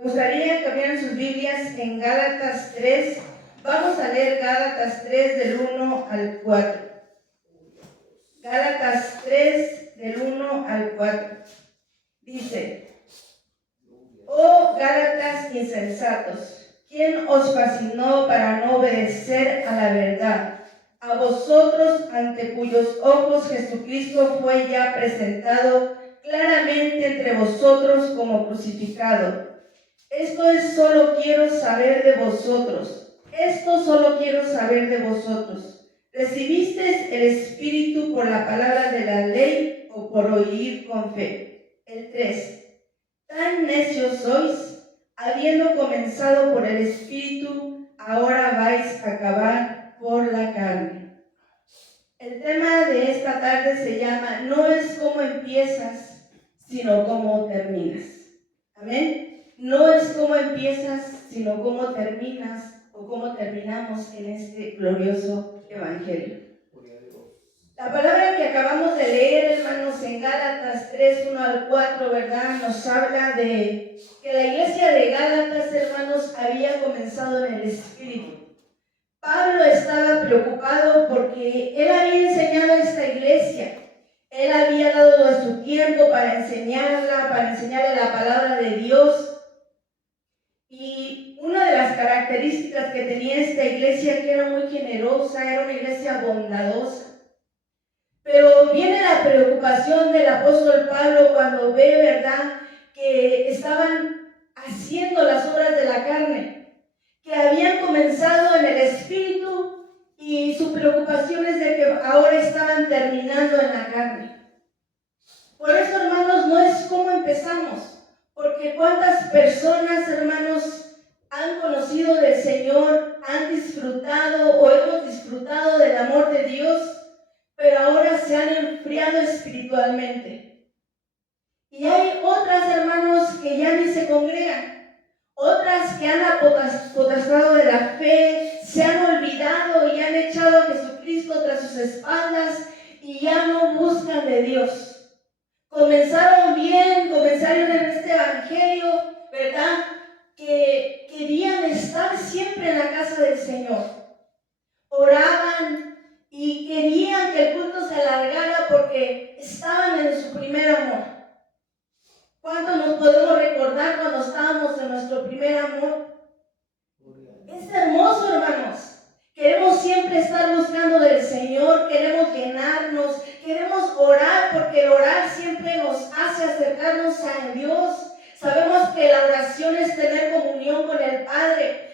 Me gustaría que abrieran sus Biblias en Gálatas 3. Vamos a leer Gálatas 3 del 1 al 4. Gálatas 3 del 1 al 4. Dice: Oh Gálatas insensatos, ¿quién os fascinó para no obedecer a la verdad? A vosotros, ante cuyos ojos Jesucristo fue ya presentado claramente entre vosotros como crucificado. Esto solo quiero saber de vosotros. ¿Recibisteis el Espíritu por la palabra de la ley o por oír con fe? El 3. Tan necios sois, habiendo comenzado por el Espíritu, ahora vais a acabar por la carne. El tema de esta tarde se llama: no es cómo empiezas, sino cómo terminas. Amén. No es cómo empiezas, sino cómo terminas o cómo terminamos en este glorioso evangelio. La palabra que acabamos de leer, hermanos, en Gálatas 3, 1 al 4, ¿verdad? Nos habla de que la iglesia de Gálatas, hermanos, había comenzado en el Espíritu. Pablo estaba preocupado porque él había enseñado a esta iglesia. Él había dado de su tiempo para enseñarla, para enseñarle la palabra de Dios. Y una de las características que tenía esta iglesia, que era muy generosa, era una iglesia bondadosa. Pero viene la preocupación del apóstol Pablo cuando ve, ¿verdad?, que estaban haciendo las obras de la carne, que habían comenzado en el Espíritu, y su preocupación es de que ahora estaban terminando en la carne. Por eso, hermanos, no es cómo empezamos, porque cuántas personas, hermanos, han conocido del Señor, han disfrutado o hemos disfrutado del amor de Dios, pero ahora se han enfriado espiritualmente. Y hay otras, hermanos, que ya ni se congregan, otras que han apostatado de la fe, se han olvidado y han echado a Jesucristo tras sus espaldas y ya no buscan de Dios. Comenzaron bien, comenzaron en este evangelio, ¿verdad?, que querían estar siempre en la casa del Señor. Oraban y querían que el culto se alargara porque estaban en su primer amor. ¿Cuánto nos podemos recordar cuando estábamos en nuestro primer amor? Es hermoso, hermanos. Queremos siempre estar buscando del Señor, queremos llenarnos, queremos orar, porque el orar siempre nos hace acercarnos a Dios. Sabemos que la oración es tener comunión con el Padre.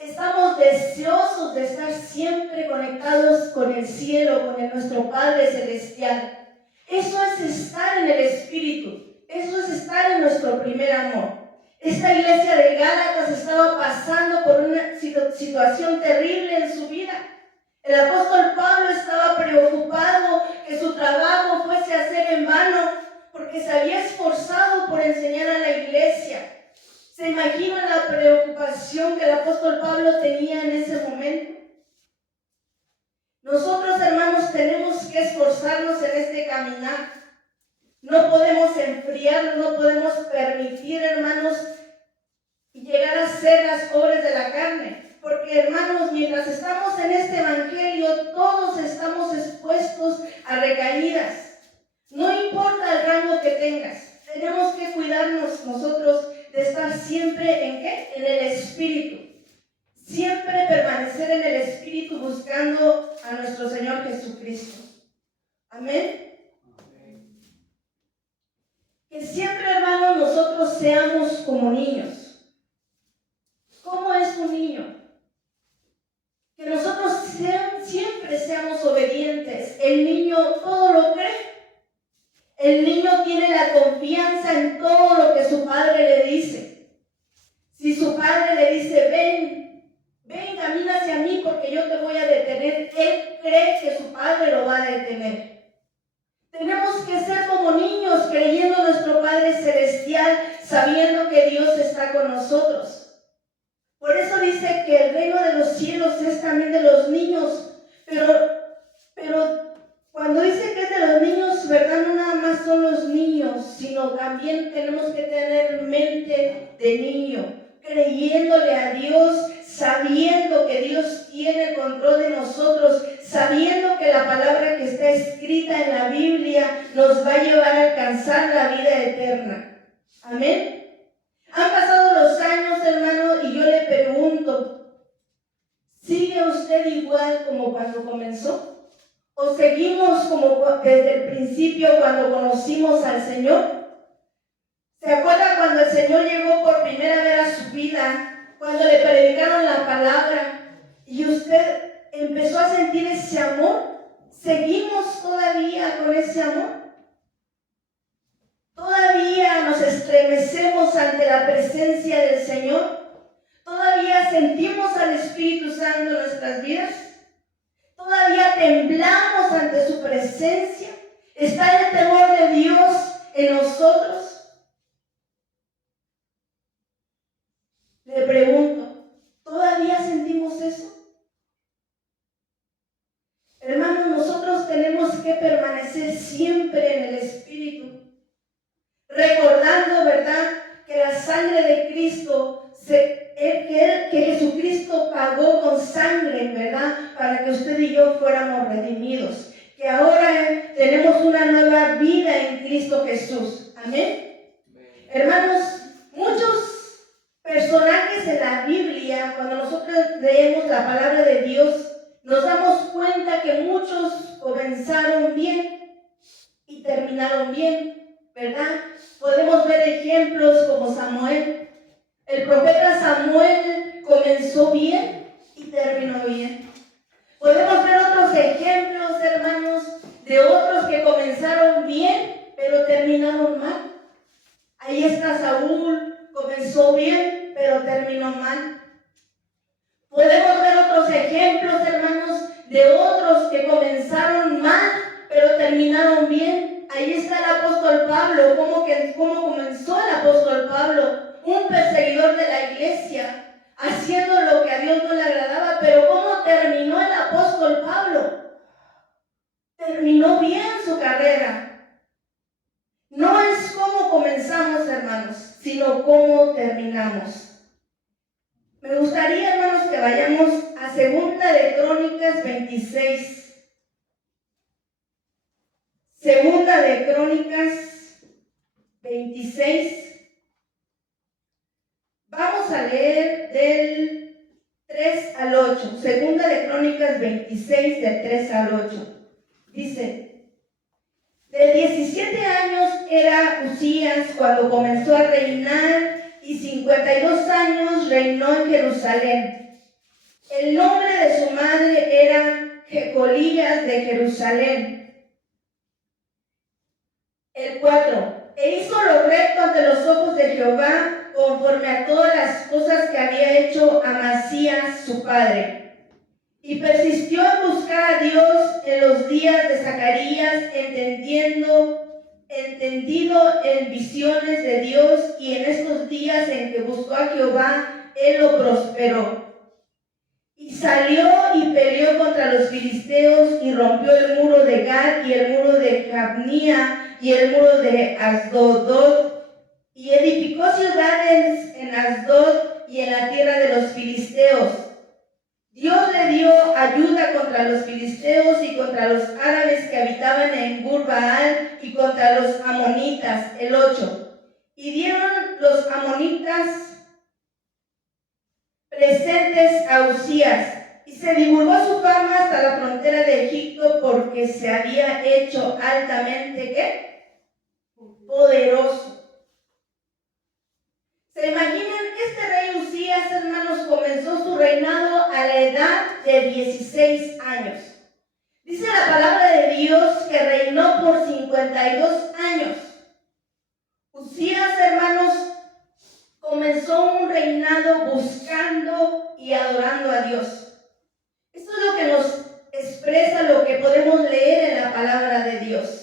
Estamos deseosos de estar siempre conectados con el cielo, con nuestro Padre Celestial. Eso es estar en el Espíritu, eso es estar en nuestro primer amor. Esta iglesia de Gálatas estaba pasando por una situación terrible en su vida. El apóstol Pablo estaba preocupado que su trabajo fuese a ser en vano, porque se había esforzado por enseñar a la iglesia. ¿Se imaginan la preocupación que el apóstol Pablo tenía en ese momento? Nosotros, hermanos, tenemos que esforzarnos en este caminar. No podemos enfriarnos, no podemos permitir, hermanos, llegar a hacer las obras de la carne. Porque, hermanos, mientras estamos en este evangelio, todos estamos expuestos a recaídas. No importa el rango que tengas, tenemos que cuidarnos nosotros de estar siempre ¿en qué? En el Espíritu. Siempre permanecer en el Espíritu buscando a nuestro Señor Jesucristo. Amén. Que siempre, hermanos, nosotros seamos como niños. ¿Cómo es un niño? Que nosotros siempre seamos obedientes. El niño todo lo cree. El niño tiene la confianza en todo lo que su padre le dice. Si su padre le dice, ven, camina hacia mí porque yo te voy a detener, él cree que su padre lo va a detener. Tenemos que ser como niños, creyendo en nuestro Padre Celestial, sabiendo que Dios está con nosotros. Por eso dice que el reino de los cielos es también de los niños, pero Cuando dice que es de los niños, ¿verdad? No nada más son los niños, sino también tenemos que tener mente de niño, creyéndole a Dios, sabiendo que Dios tiene control de nosotros, sabiendo que la palabra que está escrita en la Biblia nos va a llevar a alcanzar la vida eterna. Amén. Han pasado los años, hermano, y yo le pregunto, ¿sigue usted igual como cuando comenzó? ¿O seguimos como desde el principio cuando conocimos al Señor? ¿Se acuerda cuando el Señor llegó por primera vez a su vida? Cuando le predicaron la palabra y usted empezó a sentir ese amor. ¿Seguimos todavía con ese amor? ¿Todavía nos estremecemos ante la presencia del Señor? ¿Todavía sentimos al Espíritu Santo en nuestras vidas? ¿Todavía temblamos ante su presencia? ¿Está el temor de Dios en nosotros? Le pregunto, ¿todavía sentimos eso? Hermanos, nosotros tenemos que permanecer siempre en el Espíritu, recordando, ¿verdad?, que la sangre de Cristo, que Jesucristo pagó con sangre, ¿verdad?, para que usted y yo fuéramos redimidos, que ahora tenemos una nueva vida en Cristo Jesús. Amén. Hermanos, muchos personajes en la Biblia, cuando nosotros leemos la palabra de Dios, nos damos cuenta que muchos comenzaron bien y terminaron bien, ¿verdad? Podemos ver ejemplos como Samuel. El profeta Samuel comenzó bien y terminó bien. Podemos ver otros ejemplos, hermanos, de otros que comenzaron bien, pero terminaron mal. Ahí está Saúl, comenzó bien, pero terminó mal. Podemos ver otros ejemplos, hermanos, de otros que comenzaron mal, pero terminaron bien. Ahí está el apóstol Pablo, cómo comenzó el apóstol Pablo, un perseguidor de la iglesia, haciendo lo que a Dios no le agradaba, pero ¿cómo terminó el apóstol Pablo? Terminó bien su carrera. No es cómo comenzamos, hermanos, sino cómo terminamos. Me gustaría, hermanos, que vayamos a 2 de Crónicas 26. 2 de Crónicas 26. Vamos a leer del 3 al 8. 2 de Crónicas 26, del 3 al 8. Dice: de 17 años era Uzías cuando comenzó a reinar, y 52 años reinó en Jerusalén. El nombre de su madre era Jecolías de Jerusalén. El 4. E hizo lo recto ante los ojos de Jehová, conforme a todas las cosas que había hecho Amasías su padre. Y persistió en buscar a Dios en los días de Zacarías, entendido en visiones de Dios, y en estos días en que buscó a Jehová, él lo prosperó. Y salió y peleó contra los filisteos, y rompió el muro de Gad, y el muro de Jabnía, y el muro de Asdod, y edificó ciudades en Asdod y en la tierra de los filisteos. Dios le dio ayuda contra los filisteos y contra los árabes que habitaban en Gur-Baal, y contra los amonitas. El 8. Y dieron los amonitas presentes a Uzías, y se divulgó su fama hasta la frontera de Egipto, porque se había hecho altamente, ¿qué?, poderoso. ¿Se imaginan? Este rey Uzías, hermanos, comenzó su reinado a la edad de 16 años. Dice la palabra de Dios que reinó por 52 años. Uzías, hermanos, comenzó un reinado buscando y adorando a Dios. Esto es lo que nos expresa lo que podemos leer en la palabra de Dios.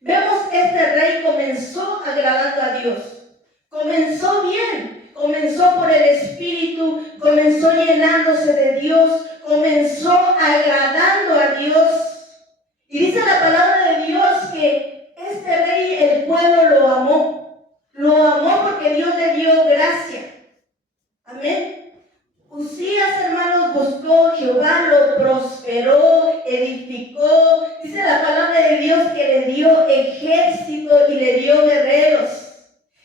Vemos que este rey comenzó agradando a Dios. Comenzó bien, comenzó por el Espíritu, comenzó llenándose de Dios, comenzó agradando a Dios. Y dice la palabra de Dios que este rey, el pueblo lo amó. Lo amó porque Dios le dio gracia. Amén. Uzías, hermanos, buscó Jehová, lo prosperó, edificó. Dice la palabra de Dios que le dio ejército y le dio guerreros.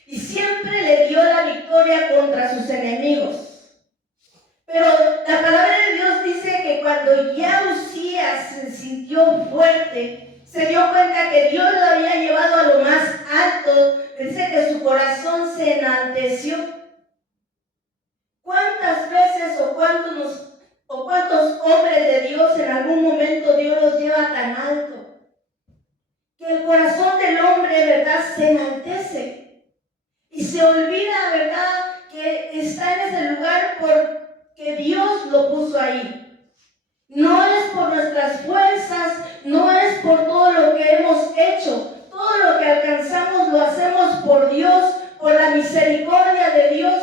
Y siempre le dio la victoria contra sus enemigos. Pero la palabra de Dios dice que cuando ya Uzías se sintió fuerte, se dio cuenta que Dios lo había llevado a lo más alto, dice que su corazón se enalteció. ¿Cuántas veces o cuántos hombres de Dios en algún momento Dios los lleva tan alto? Que el corazón del hombre, ¿verdad?, se enaltece y se olvida, ¿verdad?, que está en ese lugar porque Dios lo puso ahí. No es por nuestras fuerzas, no es por todo lo que hemos hecho. Todo lo que alcanzamos lo hacemos por Dios, por la misericordia de Dios.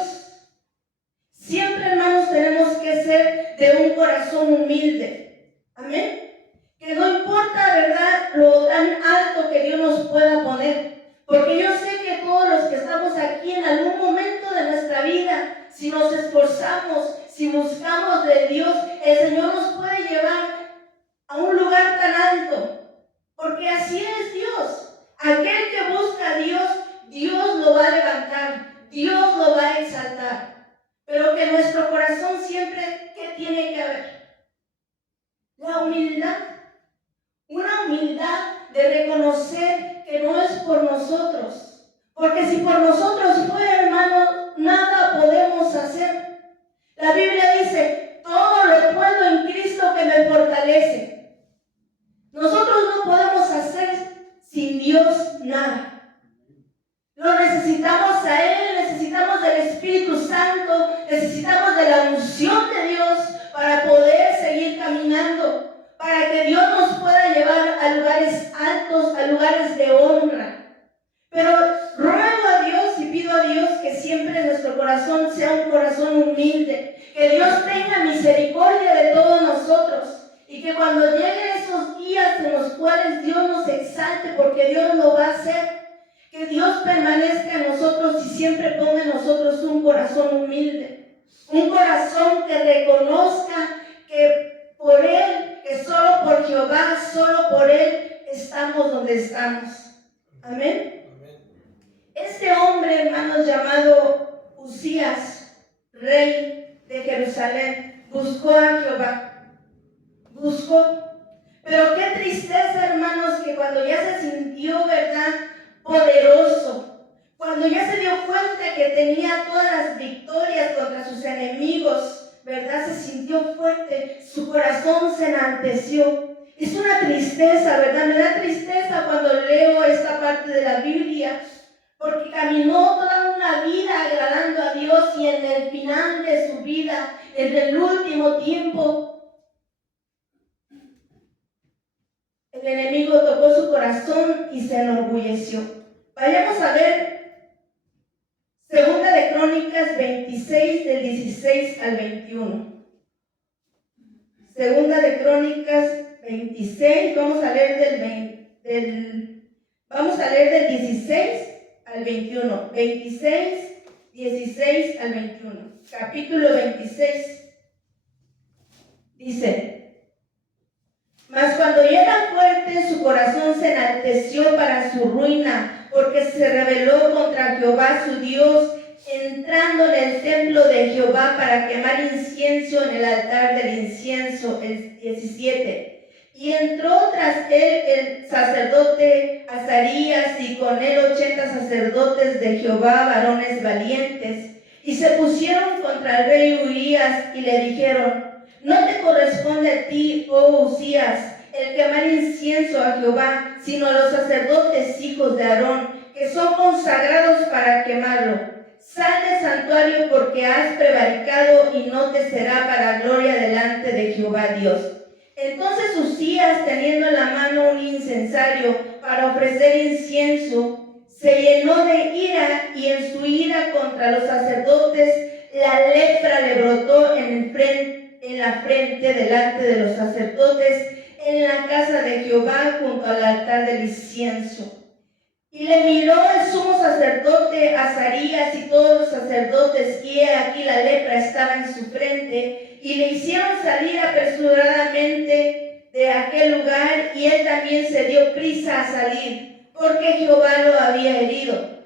Siempre, hermanos, tenemos que ser de un corazón humilde. Amén. Que no importa, ¿verdad?, lo tan alto que Dios nos pueda poner. Porque yo sé que todos los que estamos aquí en algún momento de nuestra vida, si nos esforzamos, si buscamos de Dios, el Señor nos puede llevar a un lugar tan alto. Porque así es Dios. Aquel que busca a Dios, Dios lo va a levantar, Dios lo va a exaltar. Pero que nuestro corazón siempre, ¿qué tiene que haber? La humildad. Una humildad de reconocer que no es por nosotros. Porque si por nosotros fuera, hermano, nada podemos hacer. La Biblia dice, todo lo puedo en Cristo que me fortalece. Nosotros no podemos hacer sin Dios nada. Lo necesitamos a Él, necesitamos del Espíritu Santo, necesitamos de la unción de Dios para poder seguir caminando, para que Dios nos pueda llevar a lugares altos, a lugares de honra. Pero ruego a Dios y pido a Dios que siempre nuestro corazón sea un corazón humilde, que Dios tenga misericordia de todos nosotros y que cuando lleguen esos días en los cuales Dios nos exalte, porque Dios lo va a hacer, que Dios permanezca en nosotros y siempre ponga en nosotros un corazón humilde, un corazón que reconozca que por Él, que solo por Jehová, solo por Él estamos donde estamos. Amén. Este hombre, hermanos, llamado Uzías, rey de Jerusalén, buscó a Jehová. Buscó. Pero qué tristeza, hermanos, que cuando ya se sintió, ¿verdad?, poderoso, cuando ya se dio cuenta que tenía todas las victorias contra sus enemigos, ¿verdad?, se sintió fuerte, su corazón se enalteció. Es una tristeza, ¿verdad? Me da tristeza cuando leo esta parte de la Biblia, porque caminó toda una vida agradando a Dios y en el final de su vida, en el último tiempo, el enemigo tocó su corazón y se enorgulleció. Vayamos a ver Segunda de Crónicas 26, del 16 al 21. Segunda de Crónicas 26, vamos a leer del 16 al 21. 26, 16 al 21. Capítulo 26. Dice: mas cuando ya era fuerte, su corazón se enalteció para su ruina, porque se rebeló contra Jehová su Dios, entrando en el templo de Jehová para quemar incienso en el altar del incienso. El 17. Y entró tras él el sacerdote Azarías, y con él 80 sacerdotes de Jehová, varones valientes, y se pusieron contra el rey Urías y le dijeron: no te corresponde a ti, oh Uzías, el quemar incienso a Jehová, sino a los sacerdotes hijos de Aarón, que son consagrados para quemarlo. Sal del santuario, porque has prevaricado y no te será para gloria delante de Jehová Dios. Entonces Uzías, teniendo en la mano un incensario para ofrecer incienso, se llenó de ira, y en su ira contra los sacerdotes la lepra le brotó en la frente delante de los sacerdotes, en la casa de Jehová junto al altar del incienso. Y le miró el sumo sacerdote Azarías y todos los sacerdotes, y he aquí la lepra estaba en su frente, y le hicieron salir apresuradamente de aquel lugar, y él también se dio prisa a salir, porque Jehová lo había herido.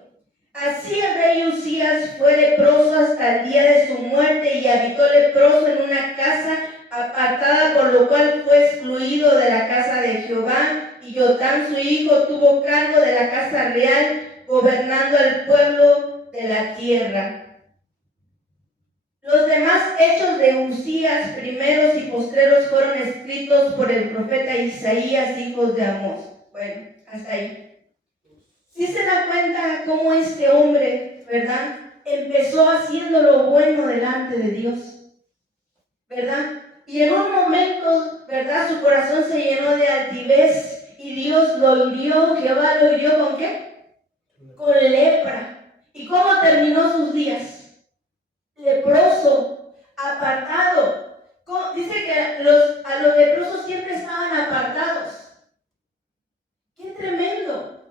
Así el rey Usías fue leproso hasta el día de su muerte, y habitó leproso en una casa apartada, por lo cual fue excluido de la casa de Jehová. Y Jotam su hijo tuvo cargo de la casa real, gobernando al pueblo de la tierra. Los demás hechos de Usías, primeros y postreros, fueron escritos por el profeta Isaías, hijo de Amós. Bueno, hasta ahí. ¿Sí se da cuenta cómo este hombre, verdad, empezó haciendo lo bueno delante de Dios? ¿Verdad? Y en un momento, ¿verdad?, su corazón se llenó de altivez y Dios lo hirió. Jehová lo hirió ¿con qué? Con lepra. ¿Y cómo terminó sus días? Leproso, apartado. Dice que a los leprosos siempre estaban apartados. ¡Qué tremendo!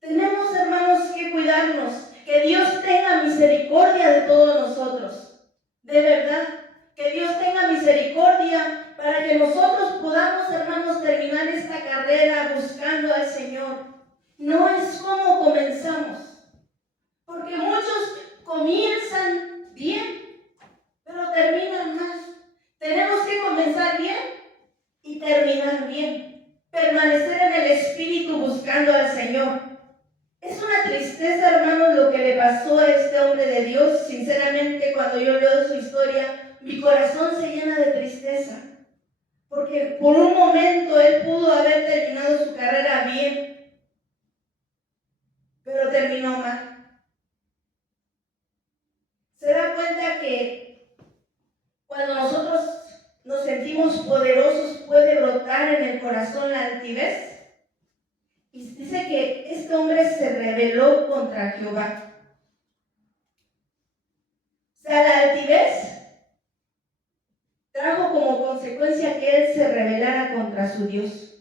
Tenemos, hermanos, que cuidarnos. Que Dios tenga misericordia de todos nosotros. De verdad. Que Dios tenga misericordia para que nosotros podamos, hermanos, terminar esta carrera buscando al Señor. No es como comenzamos, porque muchos comienzan bien, pero terminan mal. Tenemos que comenzar bien y terminar bien. Permanecer en el Espíritu buscando al Señor. Es una tristeza, hermanos, lo que le pasó a este hombre de Dios. Sinceramente, cuando yo leo su historia, mi corazón se llena de tristeza, porque por un momento él pudo haber terminado su carrera bien, pero terminó mal. Se da cuenta que cuando nosotros nos sentimos poderosos puede brotar en el corazón la altivez. Y dice que este hombre se rebeló contra Jehová. O sea, la altivez trajo como consecuencia que él se rebelara contra su Dios.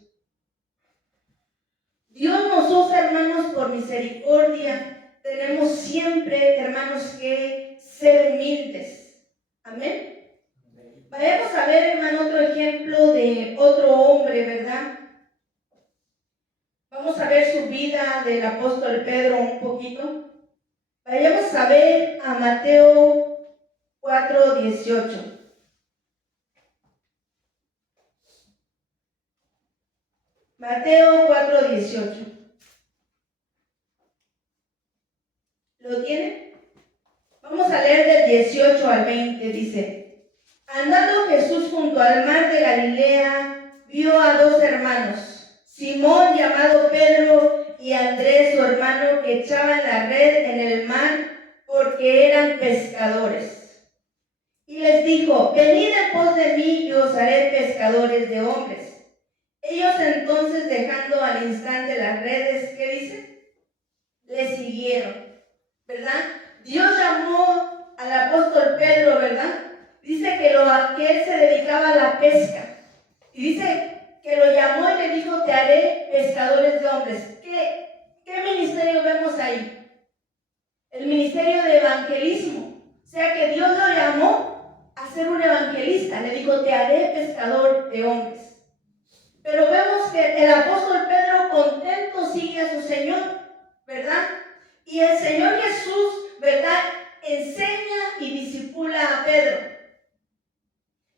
Dios nos usa, hermanos, por misericordia. Tenemos siempre, hermanos, que ser humildes. Amén. Vayamos a ver, hermano, otro ejemplo de otro hombre, ¿verdad? Vamos a ver su vida del apóstol Pedro un poquito. Vayamos a ver a Mateo 4:18. Mateo 4:18. ¿Lo tienen? Vamos a leer del 18 al 20. Dice: andando Jesús junto al mar de Galilea, vio a dos hermanos, Simón llamado Pedro y Andrés su hermano, que echaban la red en el mar porque eran pescadores. Y les dijo: venid en pos de mí y os haré pescadores de hombres. Ellos entonces, dejando al instante las redes, ¿qué dice? Le siguieron, ¿verdad? Dios llamó al apóstol Pedro, ¿verdad? Dice que él se dedicaba a la pesca. Y dice que lo llamó y le dijo: te haré pescadores de hombres. ¿Qué ministerio vemos ahí? El ministerio de evangelismo. O sea que Dios lo llamó a ser un evangelista. Le dijo: te haré pescador de hombres. Pero vemos que el apóstol Pedro contento sigue a su Señor, ¿verdad? Y el Señor Jesús, ¿verdad?, enseña y discipula a Pedro.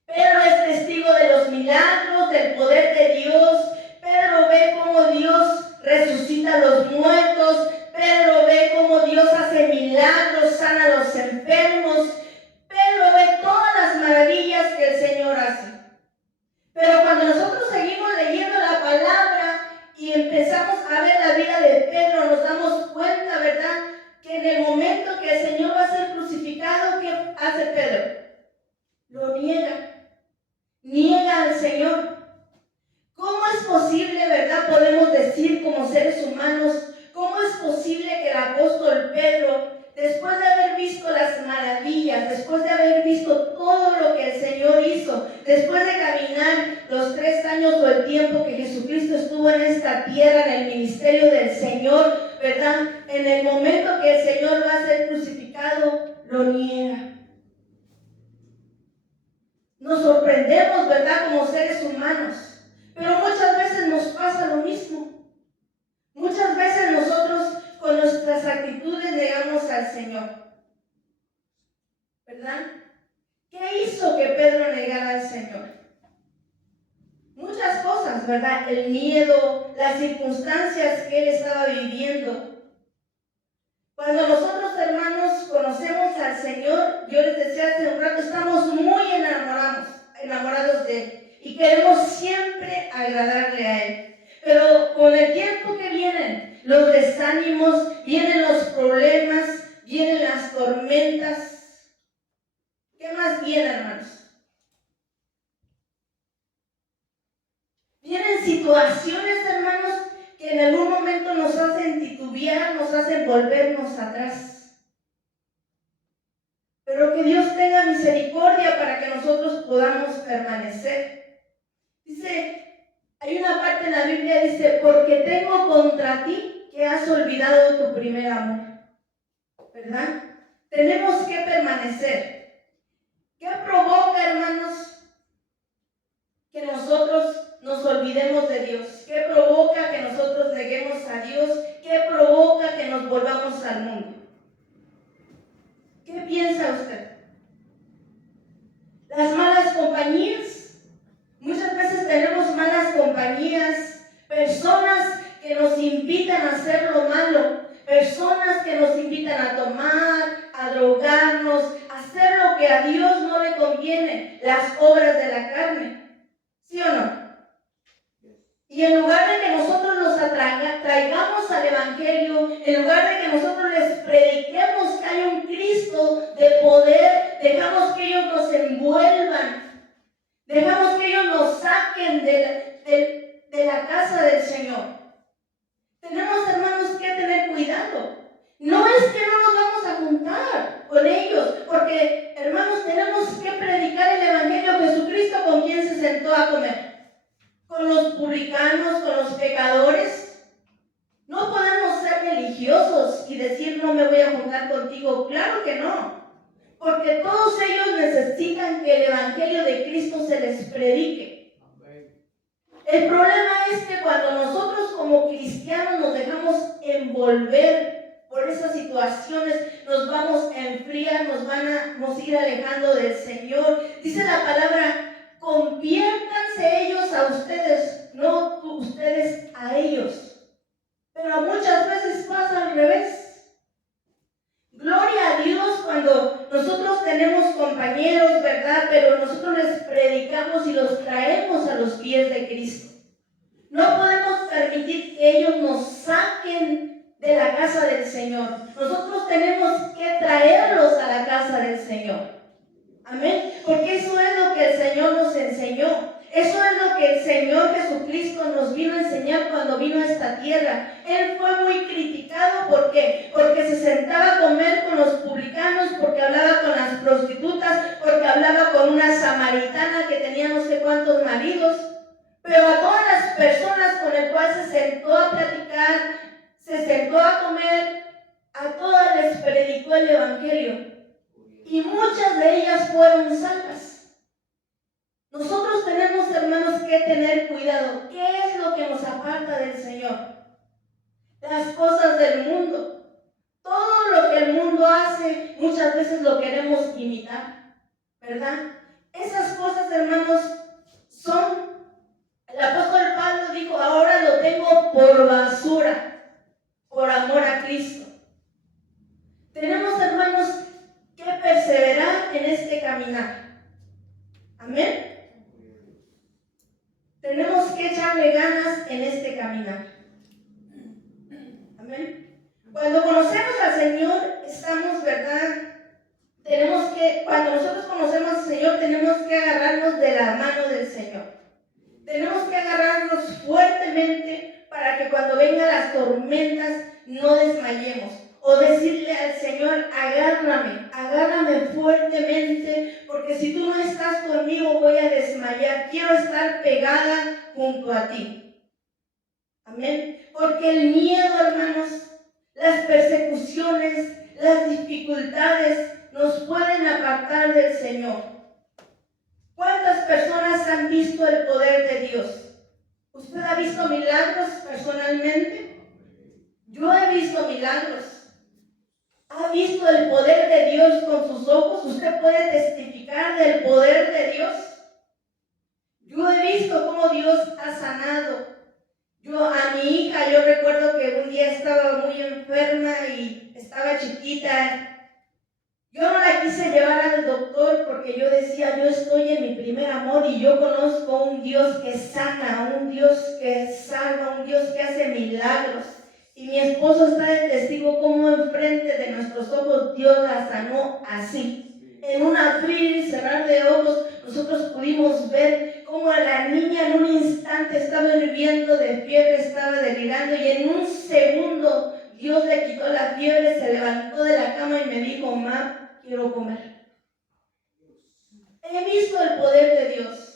Pedro es testigo de los milagros, del poder de Dios. Pedro ve cómo Dios resucita a los muertos. Pedro ve cómo Dios hace milagros, sana a los enfermos. Pedro ve todas las maravillas que el Señor hace. Pero cuando nosotros seguimos leyendo la palabra y empezamos a ver la vida de Pedro, nos damos cuenta, ¿verdad?, que en el momento que el Señor va a ser crucificado, ¿qué hace Pedro? Lo niega al Señor. ¿Cómo es posible, verdad, podemos decir como seres humanos, cómo es posible que el apóstol Pedro, después de haber visto las maravillas, después de haber visto todo lo que el Señor hizo, después de caminar los 3 años o el nos sorprendemos, ¿verdad? Como seres humanos. Pero muchas veces nos pasa lo mismo. Muchas veces nosotros con nuestras actitudes negamos al Señor, ¿verdad? ¿Qué hizo que Pedro negara al Señor? Muchas cosas, ¿verdad? El miedo, las circunstancias que él estaba viviendo. Cuando nosotros, hermanos, conocemos al Señor, yo les decía hace un rato, estamos muy enamorados de Él y queremos siempre agradarle a Él. Pero con el tiempo que vienen los desánimos, vienen los problemas, vienen las tormentas. ¿Qué más viene, hermanos? Vienen situaciones, hermanos, que en algún momento nos hacen titubear, nos hacen volvernos atrás. Pero que Dios tenga misericordia para que nosotros podamos permanecer. Dice, hay una parte en la Biblia, dice, porque tengo contra ti que has olvidado tu primer amor. ¿Verdad? Tenemos que permanecer. ¿Qué provoca, hermanos, que nosotros nos olvidemos de Dios? ¿Qué provoca que nosotros neguemos a Dios? ¿Qué provoca que nos volvamos al mundo? ¿Qué piensa usted? Las malas compañías. Muchas veces tenemos malas compañías, personas que nos invitan a hacer lo malo, personas que nos invitan a tomar, a drogarnos, a hacer lo que a Dios no le conviene, las obras de la carne. ¿Sí o no? Y en lugar de que nosotros los traigamos al Evangelio, en lugar de que nosotros les prediquemos que hay un Cristo de poder, dejamos que ellos nos envuelvan, dejamos que ellos nos saquen de la casa del Señor. Tenemos, hermanos, que tener cuidado. No es que no nos vamos a juntar con ellos, porque, hermanos, tenemos que predicar el Evangelio. Jesucristo, ¿con quién se sentó a comer? ¿Con los publicanos, con los pecadores? No podemos ser religiosos y decir no me voy a juntar contigo. Claro que no, porque todos ellos necesitan que el Evangelio de Cristo se les predique. El problema es que cuando nosotros como cristianos nos dejamos envolver por esas situaciones, nos vamos a enfriar, nos vamos a ir alejando del Señor. Dice la palabra, conviértanse ellos a ustedes, no ustedes a ellos. Pero muchas veces pasa al revés. Gloria a Dios cuando nosotros tenemos compañeros, ¿verdad? Pero nosotros les predicamos y los traemos a los pies de Cristo. No podemos permitir que ellos nos saquen de la casa del Señor. Nosotros tenemos que traerlos a la casa del Señor. Amén. Porque eso es lo que el Señor nos enseñó. Eso es lo que el Señor Jesucristo nos vino a enseñar cuando vino a esta tierra. Él fue muy criticado. ¿Por qué? Porque se sentaba a comer con los publicanos, porque hablaba con las prostitutas, porque hablaba con una samaritana que tenía no sé cuántos maridos. Pero a todas las personas con las cuales se sentó a platicar, se sentó a comer, a todas les predicó el Evangelio. Y muchas de ellas fueron salvas. Nosotros tenemos, hermanos, que tener cuidado. ¿Qué es lo que nos aparta del Señor? Las cosas del mundo. Todo lo que el mundo hace, muchas veces lo queremos imitar, ¿verdad? Esas cosas, hermanos, son... El apóstol Pablo dijo, ahora lo tengo por basura, por amor a Cristo. Tenemos, hermanos, que perseverar en este caminar. Amén. Tenemos que echarle ganas en este caminar. Amén. Cuando conocemos al Señor, estamos, ¿verdad? Cuando nosotros conocemos al Señor, tenemos que agarrarnos de la mano del Señor. Tenemos que agarrarnos fuertemente para que cuando vengan las tormentas no desmayemos. O decirle al Señor, agárrame fuertemente, porque si tú no estás conmigo voy a desmayar. Quiero estar pegada junto a ti. Amén. Porque el miedo, hermanos, las persecuciones, las dificultades nos pueden apartar del Señor. ¿Cuántas visto el poder de Dios? ¿Usted ha visto milagros personalmente? Yo he visto milagros. ¿Ha visto el poder de Dios con sus ojos? ¿Usted puede testificar del poder de Dios? Yo he visto cómo Dios ha sanado. A mi hija, yo recuerdo que un día estaba muy enferma y estaba chiquita. Yo no la quise llevar al doctor porque yo decía, yo estoy en mi primer amor y yo conozco un Dios que sana, un Dios que salva, un Dios que hace milagros. Y mi esposo está de testigo cómo enfrente de nuestros ojos Dios la sanó así. En un abrir y cerrar de ojos nosotros pudimos ver cómo a la niña en un instante estaba hirviendo de fiebre, estaba delirando y en un segundo Dios le quitó la fiebre, se levantó de la cama y me dijo, mamá, quiero comer. He visto el poder de Dios.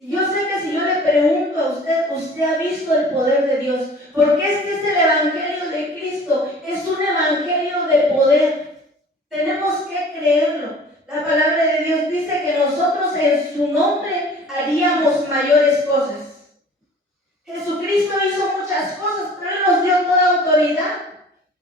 Y yo sé que si yo le pregunto a usted, usted ha visto el poder de Dios. Porque este es el evangelio de Cristo. Es un evangelio de poder. Tenemos que creerlo. La palabra de Dios dice que nosotros en su nombre haríamos mayores cosas. Jesucristo hizo muchas cosas, pero Él nos dio toda autoridad.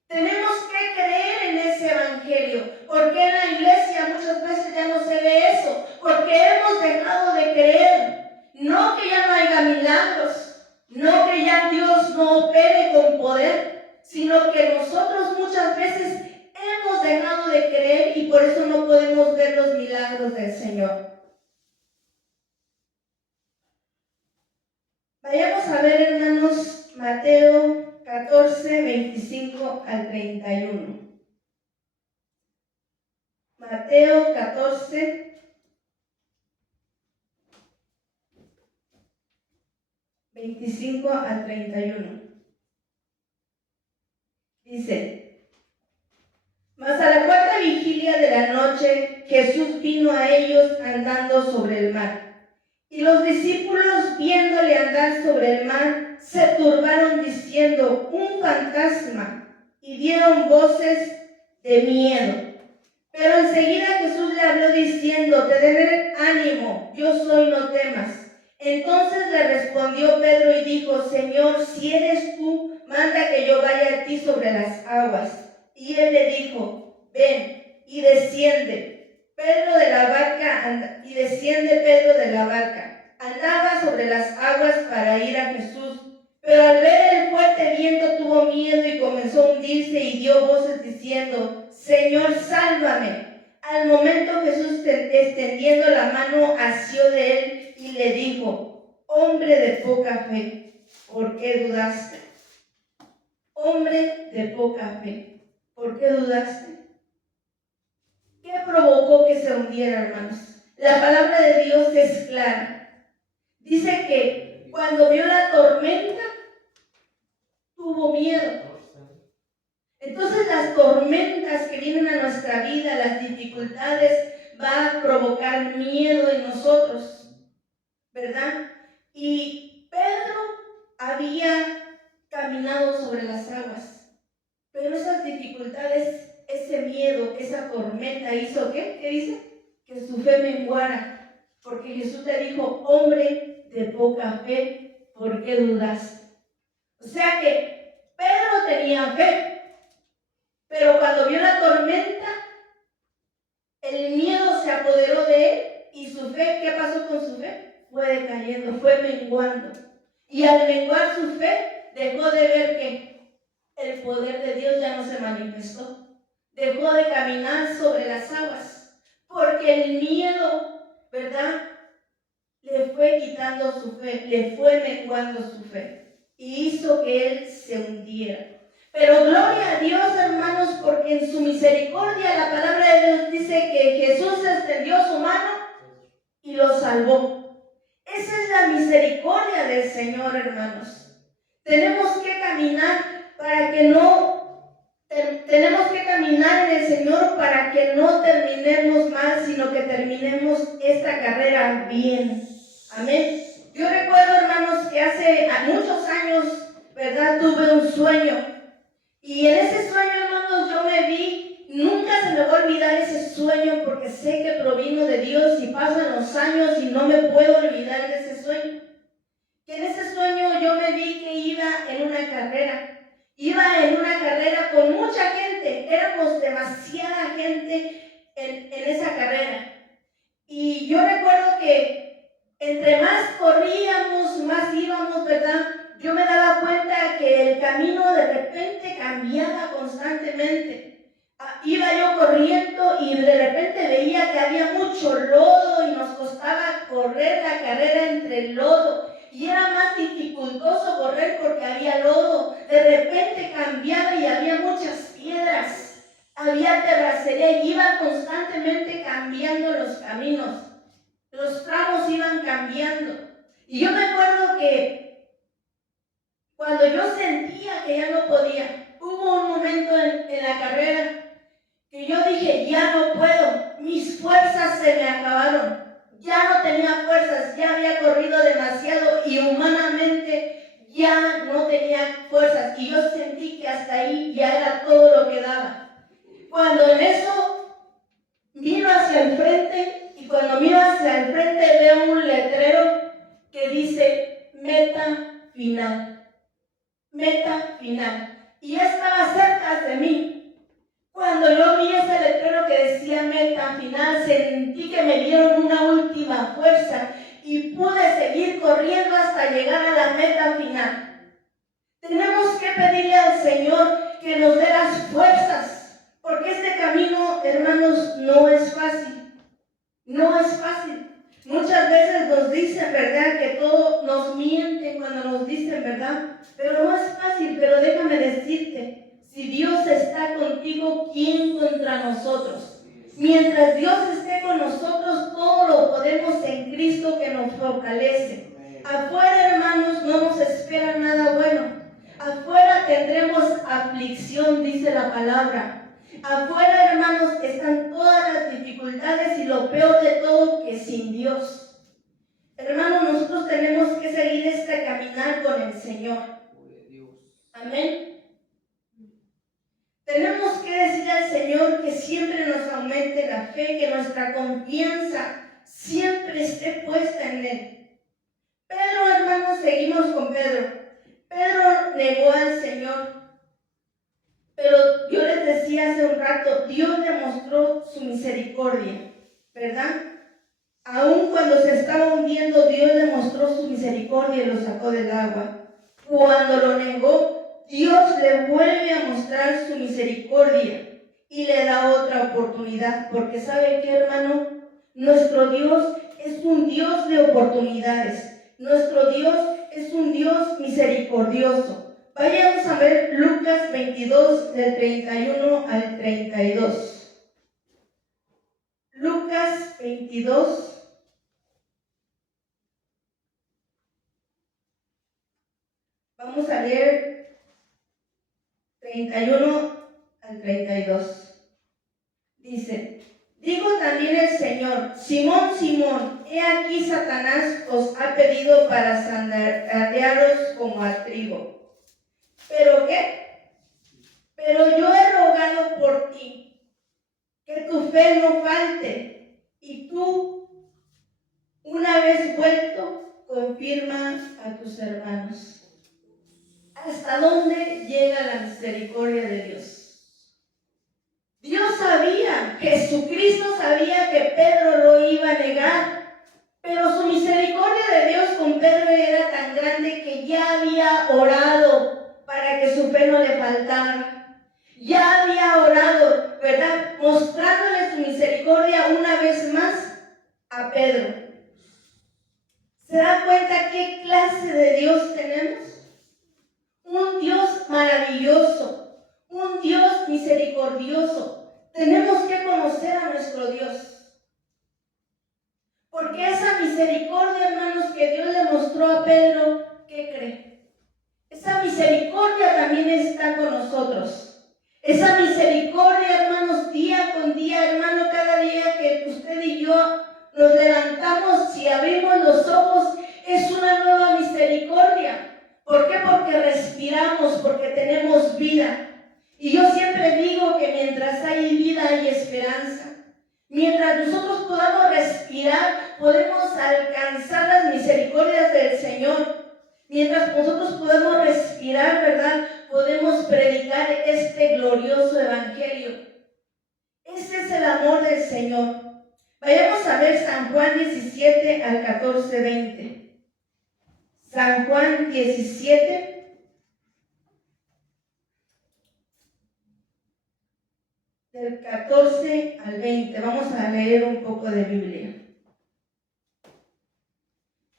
Tenemos que creer en ese evangelio, porque en la iglesia muchas veces ya no se ve eso, porque hemos dejado de creer. No que ya no haya milagros, no que ya Dios no opere con poder, sino que nosotros muchas veces hemos dejado de creer y por eso no podemos ver los milagros del Señor. Vayamos a ver, hermanos, Mateo 14, 25 al 31. Mateo 14, 25 al 31. Dice, mas a la cuarta vigilia de la noche, Jesús vino a ellos andando sobre el mar. Y los discípulos, viéndole andar sobre el mar, se turbaron diciendo, un fantasma, y dieron voces de miedo. Pero enseguida Jesús le habló diciendo, ten ánimo, yo soy, no temas. Entonces le respondió Pedro y dijo, Señor, si eres tú, manda que yo vaya a ti sobre las aguas. Y él le dijo, ven, y desciende. Pedro de la barca. Andaba sobre las aguas para ir a Jesús. Pero al ver el fuerte viento tuvo miedo y comenzó a hundirse y dio voces diciendo, Señor, sálvame. Al momento Jesús, extendiendo la mano, asió de él y le dijo, hombre de poca fe, ¿por qué dudaste? Hombre de poca fe, ¿por qué dudaste? ¿Qué provocó que se hundiera, hermanos? La palabra de Dios es clara. Dice que cuando vio la tormenta, tuvo miedo. Entonces las tormentas que vienen a nuestra vida, las dificultades, va a provocar miedo en nosotros, ¿verdad? Y Pedro había caminado sobre las aguas, pero esas dificultades, ese miedo, esa tormenta hizo ¿qué? ¿Qué dice? Que su fe menguara, porque Jesús le dijo, hombre de poca fe, ¿por qué dudaste? O sea que Pedro tenía fe, pero cuando vio la tormenta, el miedo se apoderó de él y su fe, ¿qué pasó con su fe? Fue decayendo, fue menguando. Y al menguar su fe, dejó de ver que el poder de Dios ya no se manifestó. Dejó de caminar sobre las aguas, porque el miedo, ¿verdad? Le fue quitando su fe, le fue menguando su fe y hizo que él se hundiera. Pero gloria a Dios, hermanos, porque en su misericordia la palabra de Dios dice que Jesús extendió su mano y lo salvó. Esa es la misericordia del Señor, hermanos. Tenemos que caminar tenemos que caminar en el Señor para que no terminemos mal, sino que terminemos esta carrera bien. Amén. Yo recuerdo, hermanos, que hace muchos años, ¿verdad? Tuve un sueño. Y en ese sueño, hermanos, yo me vi nunca se me va a olvidar ese sueño porque sé que provino de Dios y pasan los años y no me puedo olvidar de ese sueño. Que en ese sueño yo me vi que iba en una carrera. Iba en una carrera con mucha gente, éramos demasiada gente en esa carrera. Y yo recuerdo que entre más corríamos, más íbamos, ¿verdad? Yo me daba cuenta que el camino de repente cambiaba constantemente. Iba yo corriendo y de repente veía que había mucho lodo y nos costaba correr la carrera entre el lodo. Y era más dificultoso correr porque había lodo. De repente cambiaba y había muchas piedras. Había terracería y iba constantemente cambiando los caminos. Los tramos iban cambiando. Y yo me acuerdo que cuando yo sentía que ya no podía, hubo un momento en la carrera que yo dije, ya no puedo, mis fuerzas se me acabaron. Ya no tenía fuerzas, ya había corrido demasiado y humanamente ya no tenía fuerzas. Y yo sentí que hasta ahí ya era todo lo que daba. Cuando en eso miro hacia el frente y cuando miro hacia el frente veo un letrero que dice meta final. Meta final. Y ya estaba cerca de mí. Cuando yo vi ese letrero que decía meta final, sentí que me dieron una última fuerza y pude seguir corriendo hasta llegar a la meta final. Tenemos que pedirle al Señor que nos dé las fuerzas, porque este camino, hermanos, no es fácil. No es fácil. Muchas veces nos dicen, ¿verdad?, que todo nos mienten cuando nos dicen, ¿verdad? Pero no es fácil, pero déjame decirte, si Dios está contigo, ¿quién contra nosotros? Mientras Dios esté con nosotros, todo lo podemos en Cristo que nos fortalece. Afuera, hermanos, no nos espera nada bueno. Afuera tendremos aflicción, dice la palabra. Afuera, hermanos, están todas las dificultades y lo peor de todo, que sin Dios. Hermanos, nosotros tenemos que seguir este caminar con el Señor. Amén. Tenemos que decir al Señor que siempre nos aumente la fe, que nuestra confianza siempre esté puesta en Él. Pedro, hermanos, seguimos con Pedro. Pedro negó al Señor. Pero yo les decía hace un rato, Dios le mostró su misericordia, ¿verdad? Aun cuando se estaba hundiendo, Dios le mostró su misericordia y lo sacó del agua. Cuando lo negó, Dios le vuelve a mostrar su misericordia y le da otra oportunidad. Porque ¿sabe qué, hermano? Nuestro Dios es un Dios de oportunidades. Nuestro Dios es un Dios misericordioso. Vayamos a ver Lucas 22, del 31 al 32. Lucas 22. Vamos a leer 31 al 32. Dice, digo también el Señor, Simón, Simón, he aquí Satanás os ha pedido para zarandearos como a trigo. ¿Pero qué? Pero yo he rogado por ti, que tu fe no falte, y tú, una vez vuelto, confirma a tus hermanos. ¿Hasta dónde llega la misericordia de Dios? Dios sabía, Jesucristo sabía que Pedro lo iba a negar, pero su misericordia de Dios con Pedro era tan grande que ya había orado para que su fe no le faltara. Ya había orado, ¿verdad?, mostrándole su misericordia una vez más a Pedro. ¿Se da cuenta qué clase de Dios tenemos? Un Dios maravilloso, un Dios misericordioso. Tenemos que conocer a nuestro Dios. Porque esa misericordia, hermanos, que Dios le mostró a Pedro, ¿qué cree? Esa misericordia también está con nosotros. Esa misericordia, hermanos, día con día, hermano, cada día que usted y yo nos levantamos, si abrimos los ojos, es una nueva misericordia. ¿Por qué? Porque respiramos, porque tenemos vida. Y yo siempre digo que mientras hay nosotros podamos respirar, podemos alcanzar las misericordias del Señor. Mientras nosotros podemos respirar, ¿verdad? Podemos predicar este glorioso evangelio. Ese es el amor del Señor. Vayamos a ver San Juan 17 al 14, 20. San Juan 17. Del 14 al 20. Vamos a leer un poco de Biblia.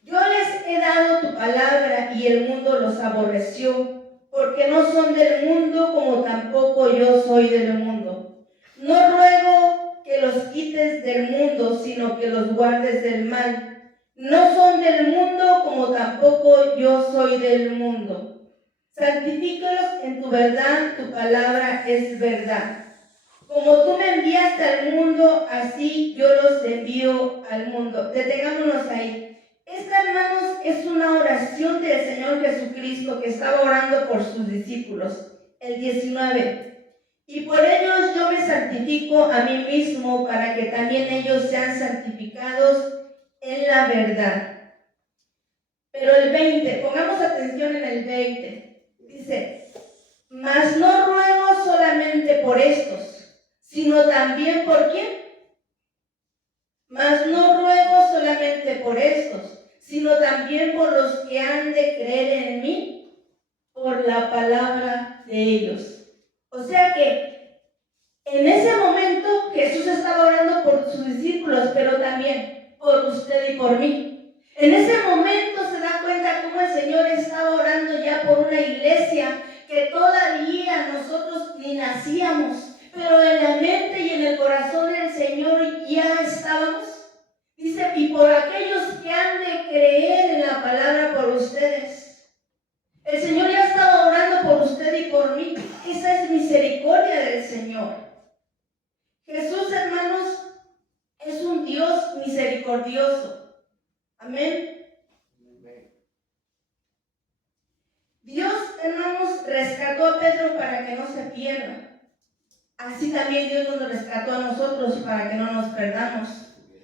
Yo les he dado tu palabra y el mundo los aborreció, porque no son del mundo como tampoco yo soy del mundo. No ruego que los quites del mundo, sino que los guardes del mal. No son del mundo como tampoco yo soy del mundo. Santifícalos en tu verdad, tu palabra es verdad. Como tú me enviaste al mundo, así yo los envío al mundo. Detengámonos ahí. Esta, hermanos, es una oración del Señor Jesucristo que estaba orando por sus discípulos. El 19. Y por ellos yo me santifico a mí mismo para que también ellos sean santificados en la verdad. Pero el 20, pongamos atención en el 20. Dice, mas no ruego solamente por estos, sino también por ¿quién? Mas no ruego solamente por estos, sino también por los que han de creer en mí por la palabra de ellos. O sea que en ese momento Jesús estaba orando por sus discípulos, pero también por usted y por mí. En ese momento se da cuenta cómo el Señor estaba orando ya por una iglesia que todavía nosotros ni nacíamos, pero en la mente y en el corazón del Señor ya estábamos. Dice, y por aquellos que han de creer en la palabra por ustedes. El Señor ya estaba orando por usted y por mí. Esa es misericordia del Señor. Jesús, hermanos, es un Dios misericordioso. Amén. Dios, hermanos, rescató a Pedro para que no se pierda. Así también Dios nos rescató a nosotros para que no nos perdamos.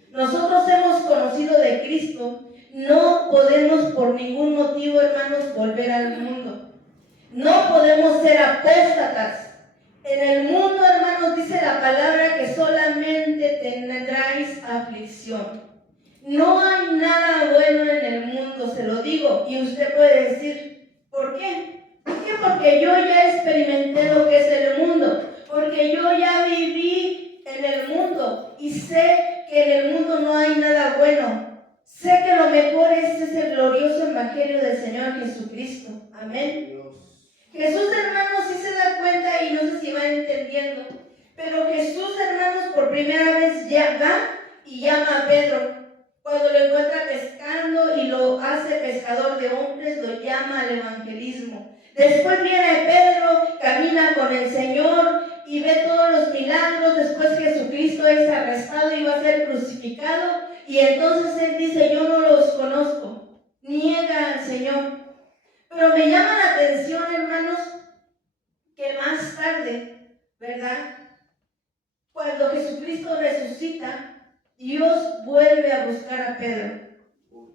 Nosotros hemos conocido de Cristo, no podemos por ningún motivo, hermanos, volver al mundo. No podemos ser apóstatas. En el mundo, hermanos, dice la palabra que solamente tendráis aflicción. No hay nada bueno en el mundo, se lo digo, y usted puede decir, ¿por qué? ¿Por qué? Porque yo ya experimenté lo que es el mundo, porque yo ya viví en el mundo y sé que en el mundo no hay nada bueno. Sé que lo mejor es el glorioso evangelio del Señor Jesucristo. Amén. Jesús, hermanos, sí se da cuenta y no sé si va entendiendo, pero Jesús, hermanos, por primera vez ya va y llama a Pedro. Cuando lo encuentra pescando y lo hace pescador de hombres, lo llama al evangelismo. Después viene Pedro, camina con el Señor y ve todos los milagros. Después Jesucristo es arrestado y va a ser crucificado. Y entonces él dice, yo no los conozco. Niega al Señor. Pero me llama la atención, hermanos, que más tarde, ¿verdad? Cuando Jesucristo resucita, Dios vuelve a buscar a Pedro.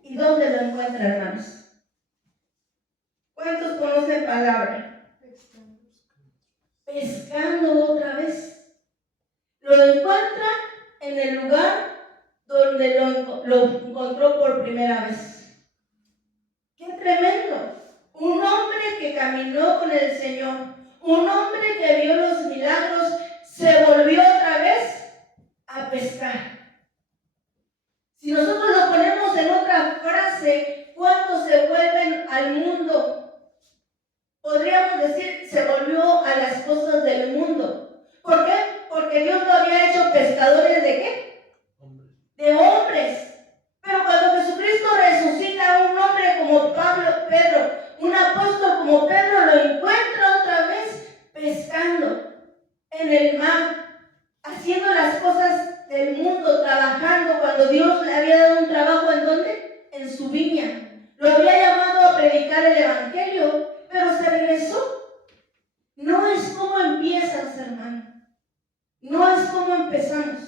¿Y dónde lo encuentra, hermanos? ¿Cuántos conocen palabra? Pescando otra vez. Lo encuentra en el lugar donde lo encontró por primera vez. ¡Qué tremendo! Un hombre que caminó con el Señor, un hombre que vio los milagros, se volvió otra vez a pescar. Si nosotros lo ponemos en otra frase, ¿cuántos se vuelven al mundo? Podríamos decir, se volvió a las cosas del mundo. ¿Por qué? Porque Dios lo había hecho pescadores ¿de qué? De hombres. Pero cuando Jesucristo resucita a un hombre como Pedro, un apóstol como Pedro, lo encuentra otra vez pescando en el mar, haciendo las cosas del mundo, trabajando, cuando Dios le había dado un trabajo, ¿en dónde? En su viña. Lo había llamado a predicar el evangelio, pero se regresó. No es como empiezas, hermano. No es como empezamos,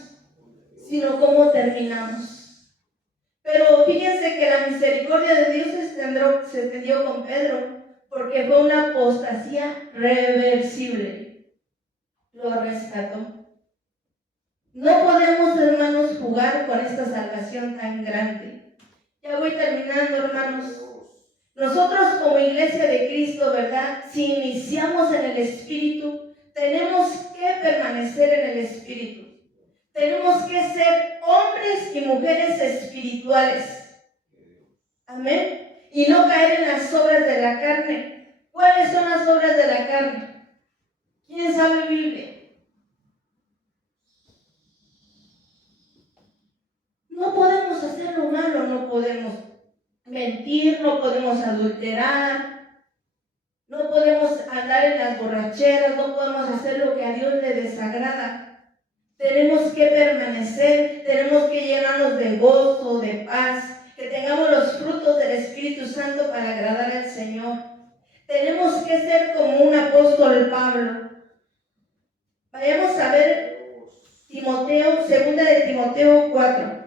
sino como terminamos. terminamos. Pero fíjense que la misericordia de Dios se extendió con Pedro, porque fue una apostasía reversible. Lo rescató. No podemos, hermanos, jugar con esta salvación tan grande. Ya voy terminando, hermanos. Nosotros como Iglesia de Cristo, ¿verdad? Si iniciamos en el Espíritu, tenemos que permanecer en el Espíritu. Tenemos que ser hombres y mujeres espirituales. Amén. Y no caer en las obras de la carne. ¿Cuáles son las obras de la carne? ¿Quién sabe Biblia? No podemos hacer lo malo, no podemos mentir, no podemos adulterar, no podemos andar en las borracheras, no podemos hacer lo que a Dios le desagrada. Tenemos que permanecer, tenemos que llenarnos de gozo, de paz, que tengamos los frutos del Espíritu Santo para agradar al Señor. Tenemos que ser como un apóstol Pablo. Vayamos a ver Timoteo, segunda de Timoteo 4.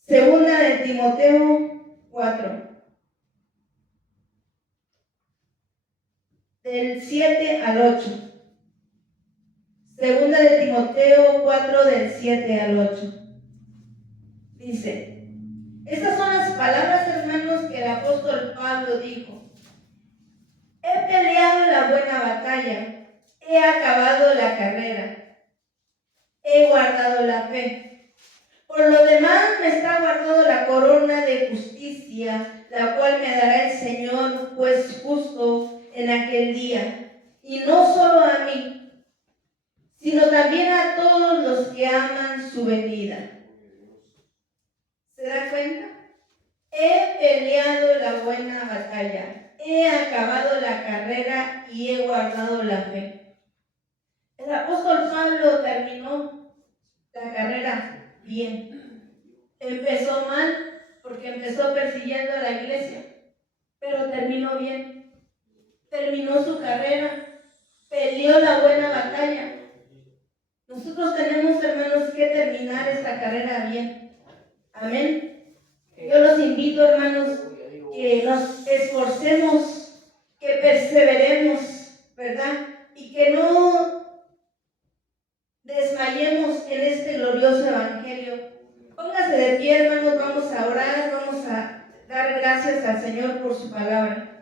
Segunda de Timoteo 4. Del 7 al 8. Segunda de Timoteo 4, del 7 al 8. Dice, estas son las palabras, hermanos, que el apóstol Pablo dijo. He peleado la buena batalla, he acabado la carrera, he guardado la fe. Por lo demás me está guardado la corona de justicia, la cual me dará el Señor, juez justo, en aquel día. Y no solo a mí, sino también a todos los que aman su venida. ¿Se da cuenta? He peleado la buena batalla, he acabado la carrera y he guardado la fe. El apóstol Pablo terminó la carrera bien. Empezó mal porque empezó persiguiendo a la iglesia, pero terminó bien. Terminó su carrera, peleó la buena batalla. Nosotros tenemos, hermanos, que terminar esta carrera bien. Amén. Yo los invito, hermanos, que nos esforcemos, que perseveremos, ¿verdad? Y que no desmayemos en este glorioso evangelio. Póngase de pie, hermanos, vamos a orar, vamos a dar gracias al Señor por su palabra.